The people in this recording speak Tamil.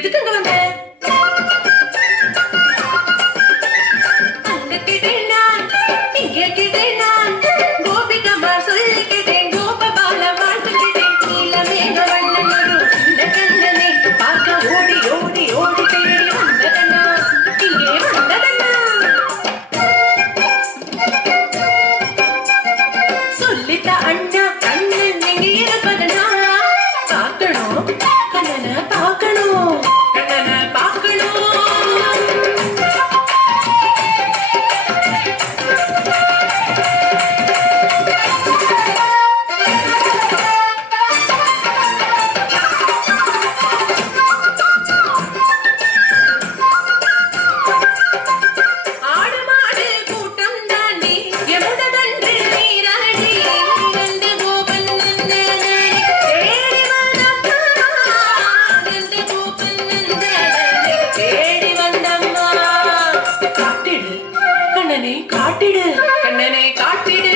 எதுக்கு அங்க வந்த? அங்க கேட்டேன் நான், இங்க கேட்டேன் நான், கோபிகமா சொல்லிக்கிட்டேன், கோபபால வாழ்த்துக்கிட்டேன், நீலமேக வண்ணன் ஒரு இந்த கண்ணனை பார்க்க ஓடி ஓடி ஓடி தேடி வந்த கண்ணா, இங்கே வந்த கண்ணா. சொல்லிட்ட அண்ணா கண்ணன் எங்கே இருப்பதனா, பார்க்கணும் கண்ணனை பார்க்கணும், கண்ணனை பார்க்கணும். ஆடு மாடு கூட்டம் தாண்டி யமுனதன்று நீராடி நந்த கோபன் நந்தனை தேடி வந்தம்மா, நந்த கோபன் நந்தனை தேடி வந்தம்மா. காட்டிடு கண்ணனை காட்டிடு, கண்ணனை காட்டிடு.